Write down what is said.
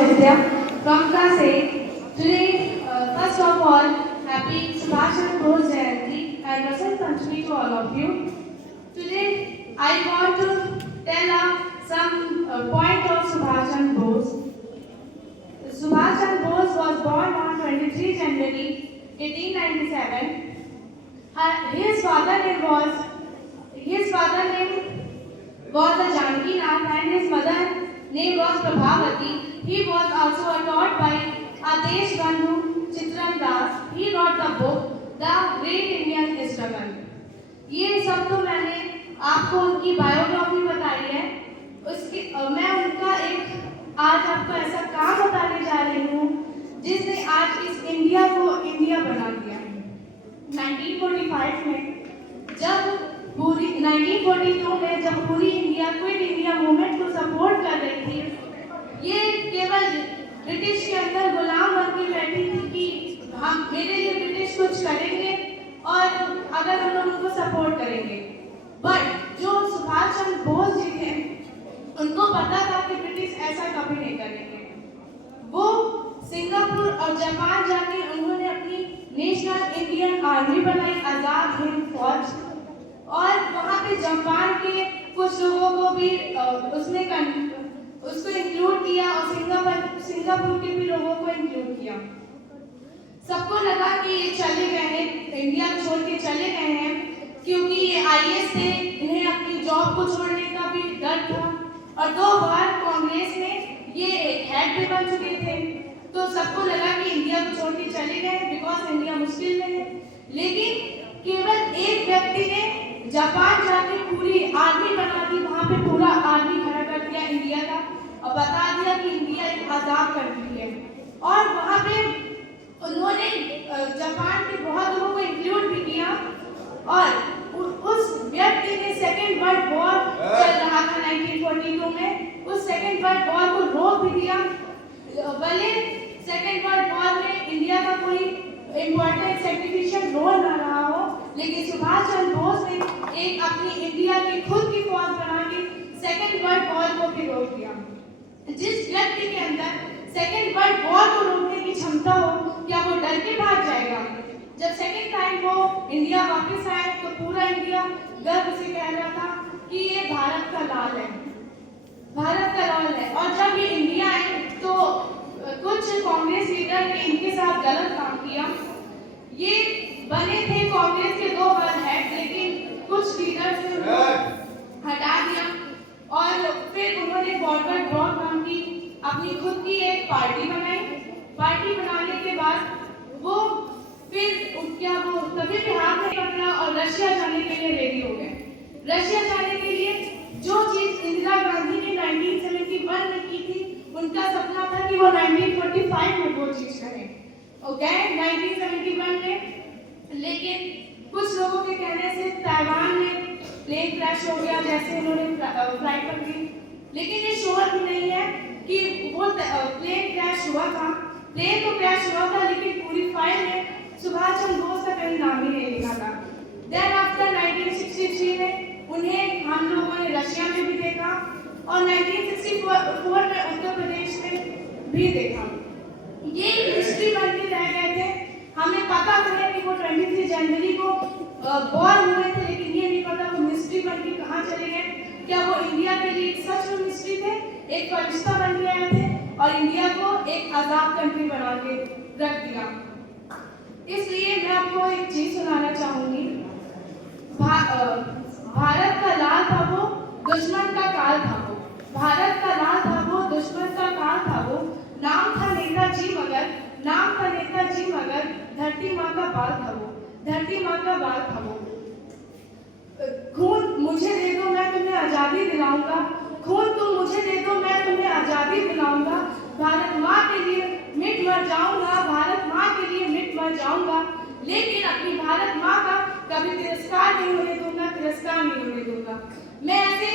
Vidya from class 8. Today, first of all, happy Subhash Chandra Bose Jayanti and Vasant Panchami to all of you. Today, I want to tell some point of Subhash Chandra Bose. Subhash Chandra Bose was born on 23 January 1897. His father name was a Janaki Nath and his mother name was Prabhavati. He was also taught by Adesh Bandhu Chitran Das. He wrote the book The Great Indian Struggle. ये सब तो मैंने आपको उनकी biography बताई है। मैं उनका एक आज आपको ऐसा काम बताने जा रही हूँ जिसने आज इस इंडिया को इंडिया बना दिया। 1942 में जब पूरी इंडिया क्विट इंडिया मूवमेंट को सपोर्ट कर रही थी, ये केवल ब्रिटिश के अंदर गुलाम बन के बैठी थी कि हम मेरे लिए ब्रिटिश कुछ करेंगे और अगर हम लोग उनको सपोर्ट करेंगे। बट जो सुभाष चंद्र बोस जी थे, उनको पता था कि ब्रिटिश ऐसा कभी नहीं करेंगे। वो सिंगापुर और जापान जाके उन्होंने अपनी नेशनल इंडियन आर्मी बनाई, आजाद हिंद फौज, और वहाँ पे जापान के कुछ लोगों को भी उसको इंक्लूड किया और सिंगापुर के भी लोगों को इंक्लूड किया। सबको लगा कि ये चले गए हैं, इंडिया छोड़ के चले गए हैं, क्योंकि ये आईएएस थे, इन्हें अपनी जॉब को छोड़ने का भी डर था और 2 बार कांग्रेस में ये हेड भी बन चुके थे। तो सबको लगा कि इंडिया को छोड़ के चले गए बिकॉज इंडिया मुश्किल में है। लेकिन केवल एक व्यक्ति ने जापान जाके पूरी आर्मी बना दी, वहाँ पे पूरा आर्मी खड़ा कर दिया इंडिया का और बता दिया कि इंडिया एक आजाद कंट्री है। और वहाँ पे उन्होंने जापान के बहुत लोगों को इंक्लूड भी किया और उस व्यक्ति ने सेकेंड वर्ल्ड वॉर चल रहा था 1942 में, उस सेकेंड वर्ल्ड वॉर को रोक भी दिया। भले सेकेंड वर्ल्ड वॉर में इंडिया का कोई इम्पोर्टेंट सैक्रिफिशियल रोल ना रहा हो, लेकिन सुभाष चंद्र बोस ने एक अपनी इंडिया की खुद की फौज बना के सेकेंड वर्ल्ड वॉर को भी रोक दिया। जिस व्यक्ति के अंदर सेकेंड वर्ल्ड वॉर को रोकने की क्षमता हो, क्या वो डर के भाग जाएगा? जब सेकेंड टाइम वो इंडिया वापस आए तो पूरा इंडिया गर्व से कह रहा था कि ये भारत का लाल है, भारत का लाल है। और जब ये इंडिया आए तो कुछ कांग्रेस लीडर ने इनके साथ गलत काम किया। ये बने थे कांग्रेस के 2 बार हेड, लेकिन कुछ लीडर से हटा दिया और फिर उन्होंने फॉरवर्ड ब्लॉक नाम की अपनी खुद की एक पार्टी बनाई। पार्टी बनाने के बाद वो फिर वो कभी भी हाथ नहीं पकड़ा और रशिया जाने के लिए रेडी हो गए। रशिया जाने के लिए जो चीज इंदिरा गांधी ने 1971 में की थी, उनका सपना था कि वो 1945 में वो चीज करें। ओके, 1971 में, लेकिन कुछ लोगों के कहने से ताइवान में प्लेन क्रैश हो गया, जैसे उन्होंने फ्लाइट पकड़ी। लेकिन ये श्योर भी नहीं है कि वो प्लेन क्रैश हुआ था। प्लेन तो क्रैश हुआ था, लेकिन पूरी फाइल में सुभाष चंद्र बोस का कहीं नाम ही नहीं लिखा था। देन आफ्टर 1963 में उन्हें हम लोगों ने रशिया में भी देखा और 1964 में उत्तर प्रदेश में भी देखा। ये मिस्ट्री बन के रह गए थे। हमें पता था कि वो 23 जनवरी को बॉर्न हुए थे, लेकिन ये नहीं पता वो मिस्ट्री बन के कहाँ चले गए। क्या वो इंडिया के लिए सच में मिस्ट्री थे, एक फरिश्ता बन के आए थे और इंडिया को एक आजाद कंट्री बना के रख दिया। इसलिए मैं आपको एक चीज सुनाना चाहूंगी। भारत का लाल था वो, दुश्मन का काल था वो। भारत का लाल था वो, दुश्मन का काल था वो। नाम था नेताजी मगर, नाम था नेताजी मगर, धरती माँ का बाल था वो, धरती माँ का बाल था वो। खून मुझे दे दो मैं तुम्हें आजादी दिलाऊंगा, खून तुम मुझे दे दो मैं तुम्हें आजादी दिलाऊंगा। भारत माँ के लिए मिट मर जाऊंगा, भारत माँ के लिए मिट मर जाऊंगा, लेकिन अपनी भारत माँ का कभी तिरस्कार नहीं होने दूंगा, तिरस्कार नहीं होने दूंगा। मैं ऐसे